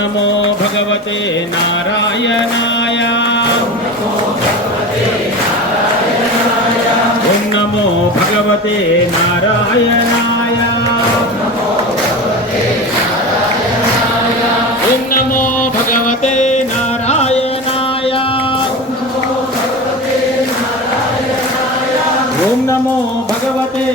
नमो भगवते नारायणाय ॐ नमो भगवते नारायणाय ॐ नमो भगवते नारायणाय ॐ नमो भगवते